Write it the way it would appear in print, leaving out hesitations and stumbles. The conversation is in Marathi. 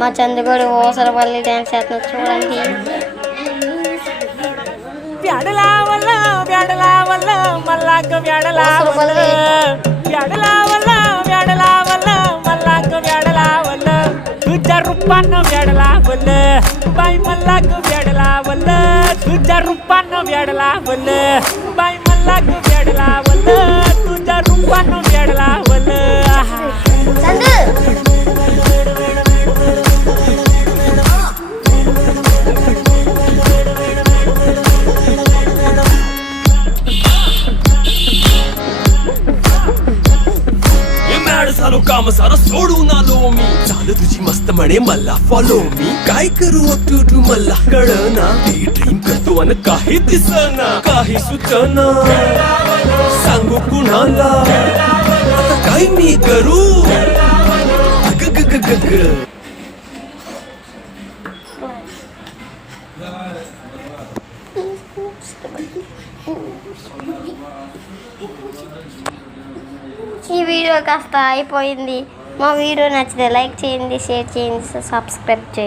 మా చందుగోడు ఓసరపల్లి డ్యాన్స్ చేస్తున్నా చూడండి. బ్యాడలా వల్ల బ్యాడలా వల్ల మల్లాక బ్యాడలా వల్ల బ్యాడలా వల్ల బ్యాడలా వల్ల మల్లాక బ్యాడలా వల్ల तुझ्या रूपानं ब्याडला वल्ल बाई मल्लाक ब्याडला वल्ल तुझ्या रूपानं ब्याडला वल्ल बाई मल्लाक ब्याडला वल्ल तुझ्या रूपानं ब्याडला वल्ल झालो काम सारं सोडू नालो मी चाल तुझी मस्त म्हणे मला फॉलो मी काय करू अप्टू मला कळना ड्रीम करतो आणि काही दिसना काही सुचना सांगू कुणाला आता काय मी करू ఈ వీడియో కాస్త అయిపోయింది. మా వీడియో నచ్చితే లైక్ చేయండి, షేర్ చేయండి, సబ్స్క్రైబ్ చేయండి.